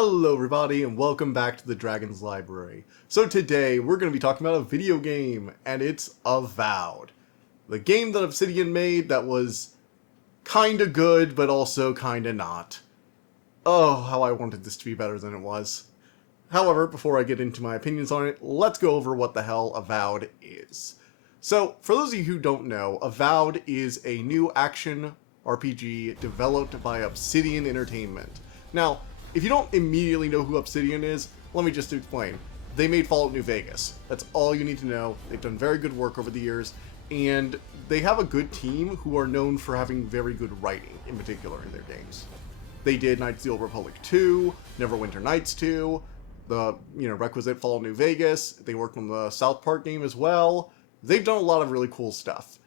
Hello everybody and welcome back to the Dragon's Library. So today we're going to be talking about a video game, and it's Avowed. The game that Obsidian made that was kinda good but also kinda not. Oh, how I wanted this to be better than it was. However, before I get into my opinions on it, let's go over what the hell Avowed is. So, for those of you who don't know, Avowed is a new action RPG developed by Obsidian Entertainment. Now, if you don't immediately know who Obsidian is, let me just explain. They made Fallout New Vegas. That's all you need to know. They've done very good work over the years, and they have a good team who are known for having very good writing, in particular, in their games. They did Knights of the Old Republic 2, Neverwinter Nights 2, the requisite Fallout New Vegas. They worked on the South Park game as well. They've done a lot of really cool stuff.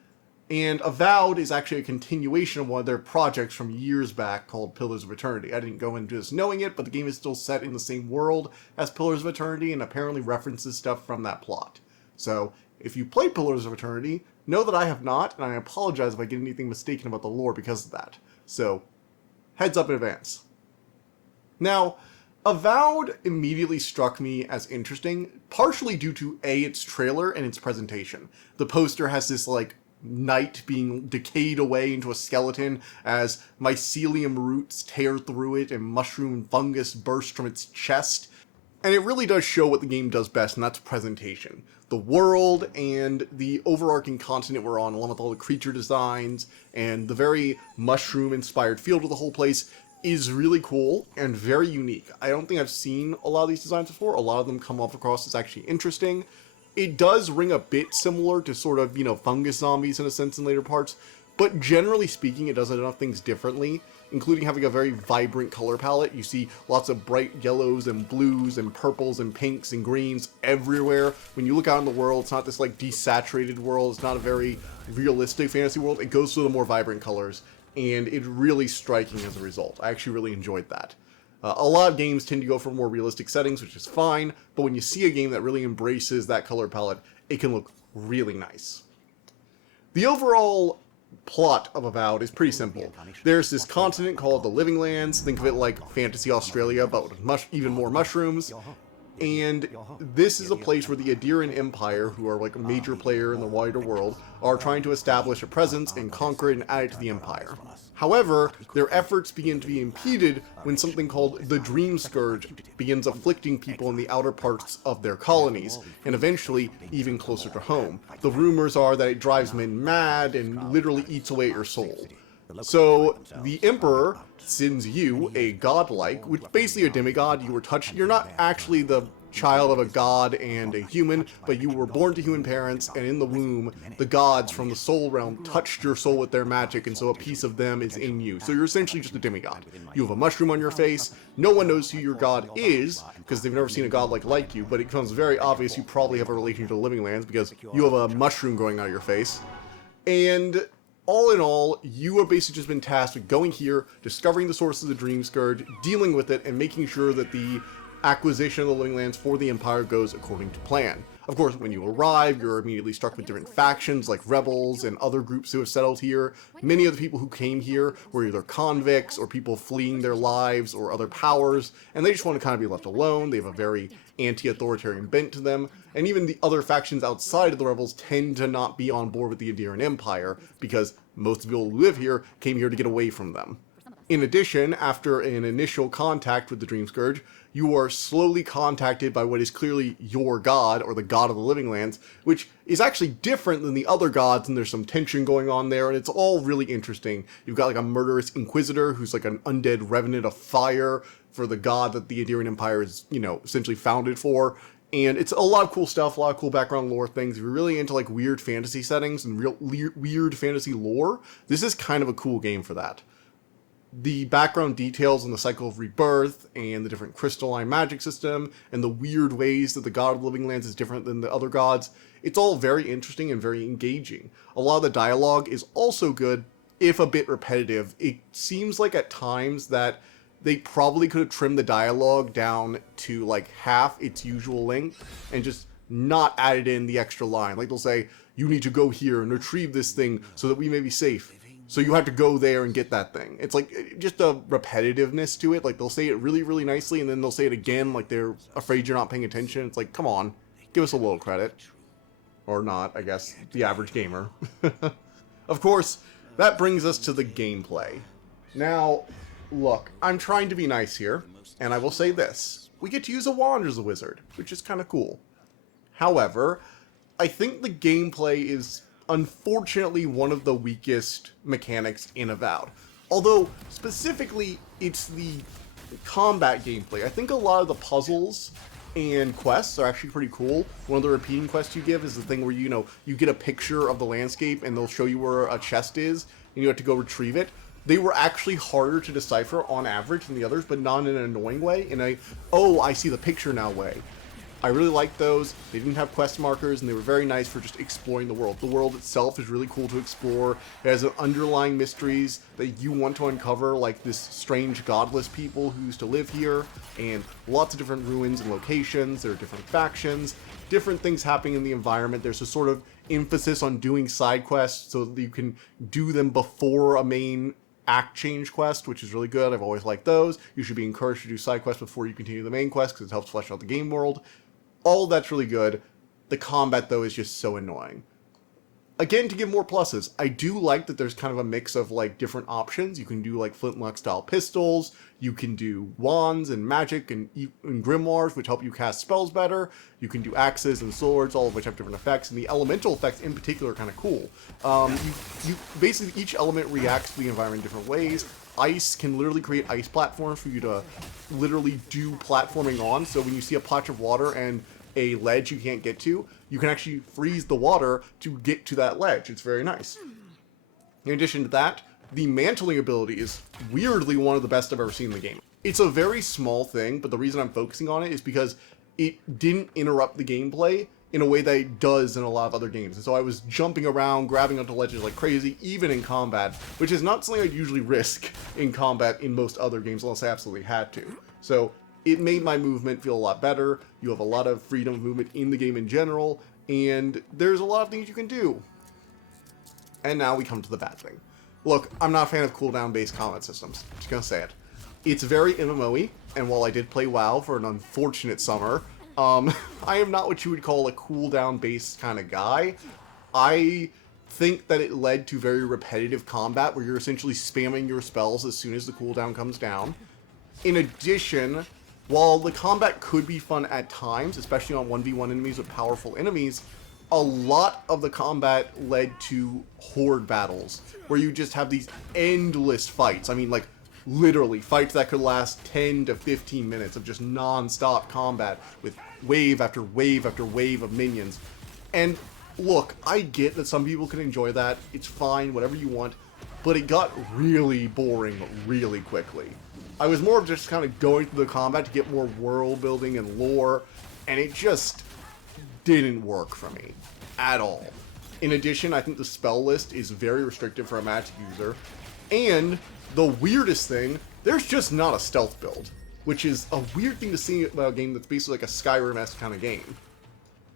And Avowed is actually a continuation of one of their projects from years back called Pillars of Eternity. I didn't go into this knowing it, but the game is still set in the same world as Pillars of Eternity and apparently references stuff from that plot. So, if you played Pillars of Eternity, know that I have not, and I apologize if I get anything mistaken about the lore because of that. So, heads up in advance. Now, Avowed immediately struck me as interesting, partially due to its trailer and its presentation. The poster has this, knight being decayed away into a skeleton as mycelium roots tear through it and mushroom fungus burst from its chest. And it really does show what the game does best, and that's presentation. The world and the overarching continent we're on, along with all the creature designs and the very mushroom-inspired feel to the whole place, is really cool and very unique. I don't think I've seen a lot of these designs before. A lot of them come off across as actually interesting. It does ring a bit similar to sort of, fungus zombies in a sense in later parts, but generally speaking, it does enough things differently, including having a very vibrant color palette. You see lots of bright yellows and blues and purples and pinks and greens everywhere. When you look out in the world, it's not this desaturated world. It's not a very realistic fantasy world. It goes to the more vibrant colors, and it's really striking as a result. I actually really enjoyed that. A lot of games tend to go for more realistic settings, which is fine, but when you see a game that really embraces that color palette, it can look really nice. The overall plot of Avowed is pretty simple. There's this continent called the Living Lands. Think of it like Fantasy Australia, but with even more mushrooms. And this is a place where the Adirian Empire, who are a major player in the wider world, are trying to establish a presence and conquer it and add it to the empire. However, their efforts begin to be impeded when something called the Dream Scourge begins afflicting people in the outer parts of their colonies, and eventually even closer to home. The rumors are that it drives men mad and literally eats away at your soul. So, the Emperor sends you a godlike, which basically a demigod. You're not actually the child of a god and a human, but you were born to human parents, and in the womb, the gods from the soul realm touched your soul with their magic, and so a piece of them is in you. So you're essentially just a demigod. You have a mushroom on your face. No one knows who your god is, because they've never seen a god like you, but it becomes very obvious you probably have a relation to the Living Lands, because you have a mushroom growing out of your face. And all in all, you have basically just been tasked with going here, discovering the source of the Dream Scourge, dealing with it, and making sure that the acquisition of the Living Lands for the Empire goes according to plan. Of course, when you arrive, you're immediately struck with different factions like rebels and other groups who have settled here. Many of the people who came here were either convicts or people fleeing their lives or other powers, and they just want to kind of be left alone. They have a very anti-authoritarian bent to them, and even the other factions outside of the rebels tend to not be on board with the Adirian Empire, because most of the people who live here came here to get away from them. In addition, after an initial contact with the Dream Scourge, you are slowly contacted by what is clearly your god, or the god of the Living Lands, which is actually different than the other gods, and there's some tension going on there, and it's all really interesting. You've got a murderous inquisitor who's an undead revenant of fire for the god that the Adirian Empire is, essentially founded for. And it's a lot of cool stuff, a lot of cool background lore things. If you're really into weird fantasy settings and weird fantasy lore, this is kind of a cool game for that. The background details on the cycle of rebirth and the different crystalline magic system and the weird ways that the god of the Living Lands is different than the other gods, it's all very interesting and very engaging. A lot of the dialogue is also good, if a bit repetitive. It seems like at times that they probably could have trimmed the dialogue down to half its usual length and just not added in the extra line. They'll say, you need to go here and retrieve this thing so that we may be safe. So you have to go there and get that thing. It's like just a repetitiveness to it. Like they'll say it really, really nicely, and then they'll say it again like they're afraid you're not paying attention. It's like, come on, give us a little credit. Or not, I guess, the average gamer. Of course, that brings us to the gameplay. Now, look, I'm trying to be nice here, and I will say this. We get to use a wand as a wizard, which is kind of cool. However, I think the gameplay is unfortunately one of the weakest mechanics in Avowed. Although, specifically, it's the combat gameplay. I think a lot of the puzzles and quests are actually pretty cool. One of the repeating quests you give is the thing where, you know, you get a picture of the landscape and they'll show you where a chest is, and you have to go retrieve it. They were actually harder to decipher on average than the others, but not in an annoying way, in a, oh, I see the picture now way. I really liked those. They didn't have quest markers, and they were very nice for just exploring the world. The world itself is really cool to explore. It has underlying mysteries that you want to uncover, like this strange godless people who used to live here, and lots of different ruins and locations. There are different factions, different things happening in the environment. There's a sort of emphasis on doing side quests so that you can do them before a main act change quest, which is really good. I've always liked those. You should be encouraged to do side quests before you continue the main quest because it helps flesh out the game world. All that's really good. The combat, though, is just so annoying. Again, to give more pluses, I do like that there's kind of a mix of, like, different options. You can do, like, flintlock-style pistols. You can do wands and magic and grimoires, which help you cast spells better. You can do axes and swords, all of which have different effects. And the elemental effects, in particular, are kind of cool. You basically, each element reacts to the environment in different ways. Ice can literally create ice platforms for you to literally do platforming on. So when you see a patch of water and a ledge you can't get to, you can actually freeze the water to get to that ledge. It's very nice. In addition to that, the mantling ability is weirdly one of the best I've ever seen in the game. It's a very small thing, but the reason I'm focusing on it is because it didn't interrupt the gameplay in a way that it does in a lot of other games. And so I was jumping around, grabbing onto ledges like crazy, even in combat, which is not something I'd usually risk in combat in most other games unless I absolutely had to. So it made my movement feel a lot better. You have a lot of freedom of movement in the game in general, and there's a lot of things you can do. And now we come to the bad thing. Look, I'm not a fan of cooldown-based combat systems. Just gonna say it. It's very MMO-y, and while I did play WoW for an unfortunate summer, I am not what you would call a cooldown-based kind of guy. I think that it led to very repetitive combat where you're essentially spamming your spells as soon as the cooldown comes down. In addition, while the combat could be fun at times, especially on 1v1 enemies with powerful enemies, a lot of the combat led to horde battles where you just have these endless fights. I mean, like, literally fights that could last 10 to 15 minutes of just non-stop combat with wave after wave after wave of minions. And look, I get that some people can enjoy that. It's fine, whatever you want, but it got really boring really quickly. I was more of just kind of going through the combat to get more world building and lore, and it just didn't work for me at all. In addition, I think the spell list is very restrictive for a magic user, and the weirdest thing, there's just not a stealth build, which is a weird thing to see about a game that's basically like a Skyrim-esque kind of game.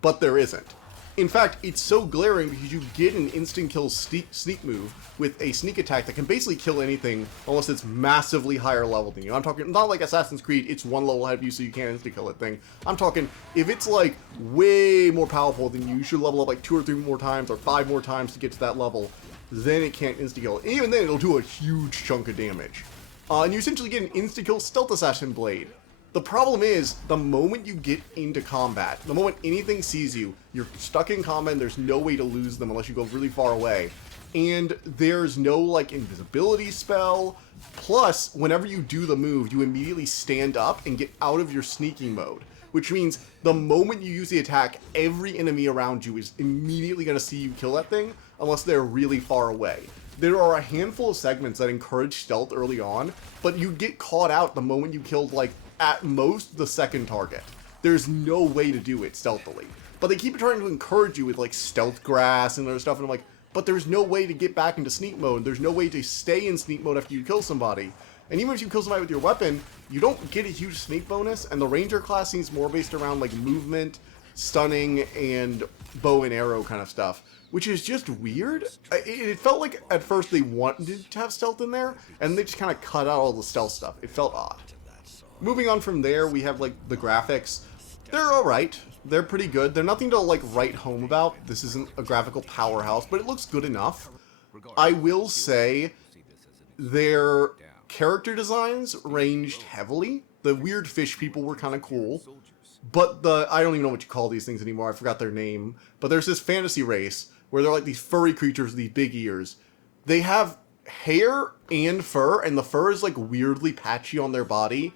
But there isn't. In fact, it's so glaring because you get an instant kill sneak move with a sneak attack that can basically kill anything unless it's massively higher level than you. I'm talking, not like Assassin's Creed, it's one level ahead of you so you can't instant kill it thing. I'm talking, if it's like way more powerful than you should level up like 2 or 3 more times or 5 more times to get to that level, then it can't insta-kill. And even then, it'll do a huge chunk of damage. And you essentially get an insta-kill stealth assassin blade. The problem is, the moment you get into combat, the moment anything sees you, you're stuck in combat and there's no way to lose them unless you go really far away. And there's no, like, invisibility spell. Plus, whenever you do the move, you immediately stand up and get out of your sneaking mode. Which means the moment you use the attack, every enemy around you is immediately going to see you kill that thing, unless they're really far away. There are a handful of segments that encourage stealth early on, but you get caught out the moment you killed, like, at most the second target. There's no way to do it stealthily. But they keep trying to encourage you with, like, stealth grass and other stuff, and I'm like, but there's no way to get back into sneak mode. There's no way to stay in sneak mode after you kill somebody. And even if you kill somebody with your weapon, you don't get a huge sneak bonus, and the ranger class seems more based around, like, movement, stunning and bow and arrow kind of stuff, which is just weird. It felt like at first they wanted to have stealth in there, and they just kind of cut out all the stealth stuff. It felt odd. Moving on from there, we have like the graphics. They're alright. They're pretty good. They're nothing to like write home about. This isn't a graphical powerhouse, but it looks good enough. I will say their character designs ranged heavily. The weird fish people were kind of cool. But I don't even know what you call these things anymore. I forgot their name. But there's this fantasy race where they're like these furry creatures with these big ears. They have hair and fur, and the fur is like weirdly patchy on their body.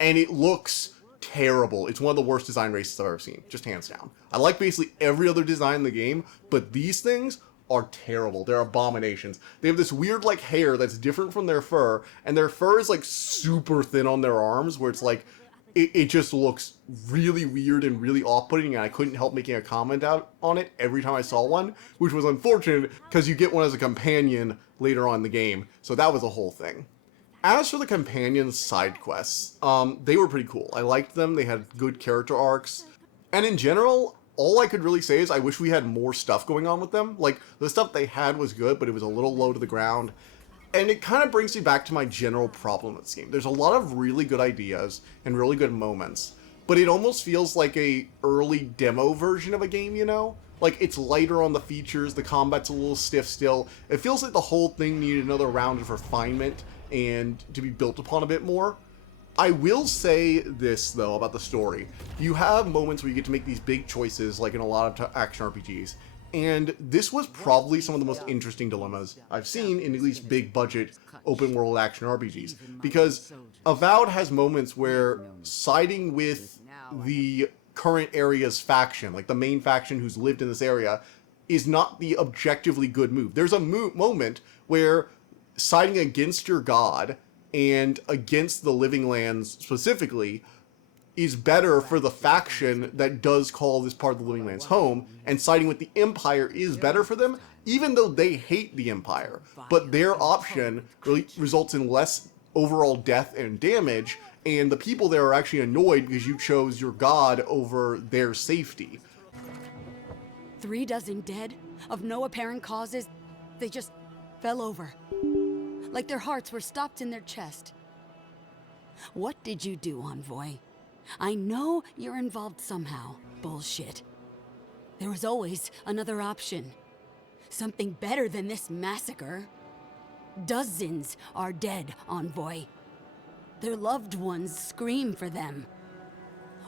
And it looks terrible. It's one of the worst design races I've ever seen. Just hands down. I like basically every other design in the game, but these things are terrible. They're abominations. They have this weird like hair that's different from their fur, and their fur is like super thin on their arms, where it's like, it just looks really weird and really off-putting, and I couldn't help making a comment out on it every time I saw one, which was unfortunate because you get one as a companion later on in the game, so that was a whole thing. As for the companion side quests, they were pretty cool. I liked them, they had good character arcs, and in general, all I could really say is I wish we had more stuff going on with them. Like, the stuff they had was good, but it was a little low to the ground. And it kind of brings me back to my general problem with this game. There's a lot of really good ideas and really good moments, but it almost feels like a early demo version of a game, you know? Like, it's lighter on the features, the combat's a little stiff still. It feels like the whole thing needed another round of refinement and to be built upon a bit more. I will say this, though, about the story. You have moments where you get to make these big choices, like in a lot of action RPGs, and this was probably some of the most interesting dilemmas I've seen in at least big-budget, open-world action RPGs, because Avowed has moments where siding with the current area's faction, like the main faction who's lived in this area, is not the objectively good move. There's a moment where siding against your god and against the Living Lands specifically is better for the faction that does call this part of the Living Lands home, and siding with the Empire is better for them, even though they hate the Empire. But their option really results in less overall death and damage, and the people there are actually annoyed because you chose your god over their safety. 36 dead, of no apparent causes. They just fell over, like their hearts were stopped in their chest. What did you do, Envoy? I know you're involved somehow. Bullshit. There was always another option. Something better than this massacre. Dozens are dead, Envoy. Their loved ones scream for them.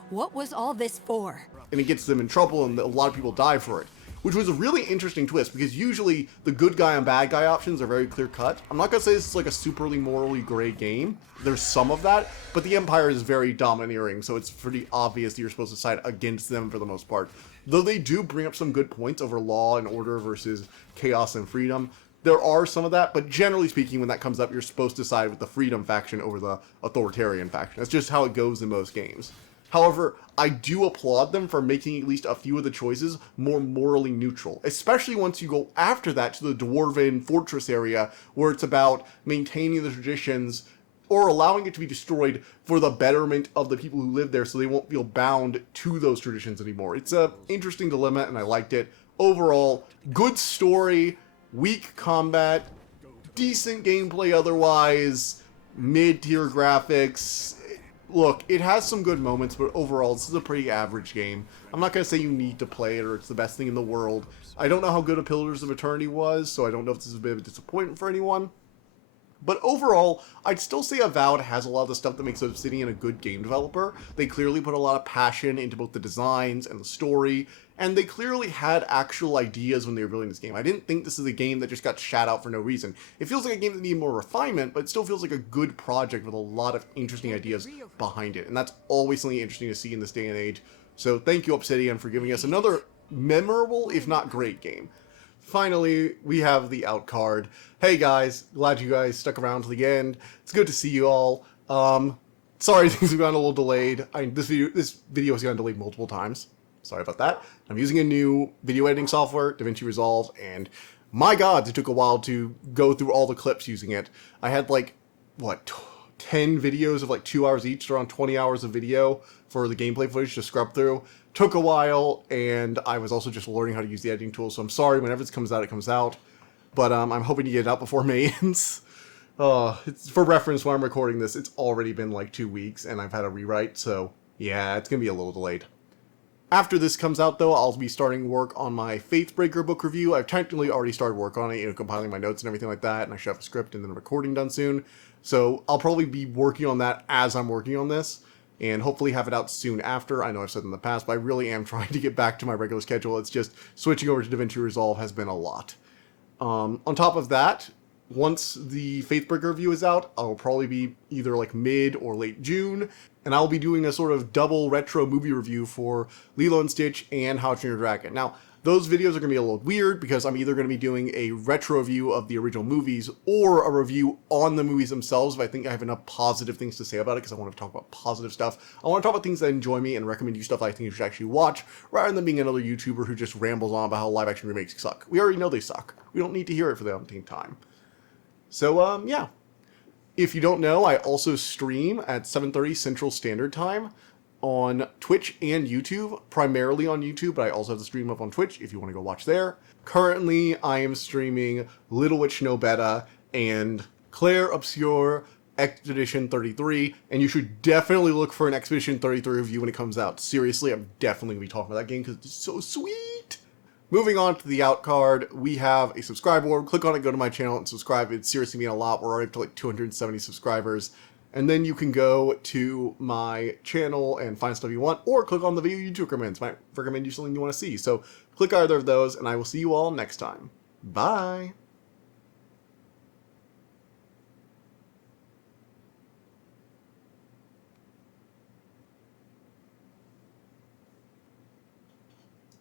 What was all this for? And it gets them in trouble, and a lot of people die for it. Which was a really interesting twist, because usually the good guy and bad guy options are very clear-cut. I'm not going to say this is like a superly morally gray game. There's some of that, but the Empire is very domineering, so it's pretty obvious that you're supposed to side against them for the most part. Though they do bring up some good points over law and order versus chaos and freedom. There are some of that, but generally speaking, when that comes up, you're supposed to side with the freedom faction over the authoritarian faction. That's just how it goes in most games. However, I do applaud them for making at least a few of the choices more morally neutral, especially once you go after that to the Dwarven Fortress area, where it's about maintaining the traditions or allowing it to be destroyed for the betterment of the people who live there so they won't feel bound to those traditions anymore. It's an interesting dilemma, and I liked it. Overall, good story, weak combat, decent gameplay otherwise, mid-tier graphics. Look, it has some good moments, but overall, this is a pretty average game. I'm not going to say you need to play it or it's the best thing in the world. I don't know how good a Pillars of Eternity was, so I don't know if this is a bit of a disappointment for anyone. But overall, I'd still say Avowed has a lot of the stuff that makes Obsidian a good game developer. They clearly put a lot of passion into both the designs and the story, and they clearly had actual ideas when they were building this game. I didn't think this is a game that just got shat out for no reason. It feels like a game that needed more refinement, but it still feels like a good project with a lot of interesting ideas behind it, and that's always something interesting to see in this day and age. So thank you, Obsidian, for giving us another memorable, if not great game. Finally, we have the out card. Hey guys, glad you guys stuck around to the end. It's good to see you all. Sorry things have gone a little delayed. This video has gotten delayed multiple times. Sorry about that. I'm using a new video editing software, DaVinci Resolve, and my god, it took a while to go through all the clips using it. I had like, what, 10 videos of like 2 hours each, so around 20 hours of video for the gameplay footage to scrub through. Took a while, and I was also just learning how to use the editing tool, so I'm sorry, whenever this comes out, it comes out. But I'm hoping to get it out before May ends. It's, for reference, when I'm recording this, it's already been like 2 weeks, and I've had a rewrite, so yeah, it's gonna be a little delayed. After this comes out, though, I'll be starting work on my Faithbreaker book review. I've technically already started work on it, compiling my notes and everything like that, and I should have a script and then a recording done soon. So I'll probably be working on that as I'm working on this, and hopefully have it out soon after. I know I've said in the past, but I really am trying to get back to my regular schedule. It's just switching over to DaVinci Resolve has been a lot. On top of that, once the Faithbreaker review is out, I'll probably be either like mid or late June, and I'll be doing a sort of double retro movie review for Lilo and Stitch and How to Train Your Dragon. Now, those videos are going to be a little weird because I'm either going to be doing a retro review of the original movies or a review on the movies themselves if I think I have enough positive things to say about it, because I want to talk about positive stuff. I want to talk about things that enjoy me and recommend you stuff I think you should actually watch, rather than being another YouTuber who just rambles on about how live-action remakes suck. We already know they suck. We don't need to hear it for the umpteenth time. So, yeah. If you don't know, I also stream at 7:30 Central Standard Time on Twitch and YouTube, primarily on YouTube, but I also have the stream up on Twitch if you want to go watch there. Currently, I am streaming Little Witch No Beta and Claire Obscure Expedition 33, and you should definitely look for an Expedition 33 review when it comes out. Seriously, I'm definitely going to be talking about that game because it's so sweet! Moving on to the out card, we have a subscribe board. Click on it, go to my channel, and subscribe. It's seriously mean a lot. We're already up to like 270 subscribers. And then you can go to my channel and find stuff you want, or click on the video YouTube recommends. Might recommend you something you want to see. So click either of those, and I will see you all next time. Bye!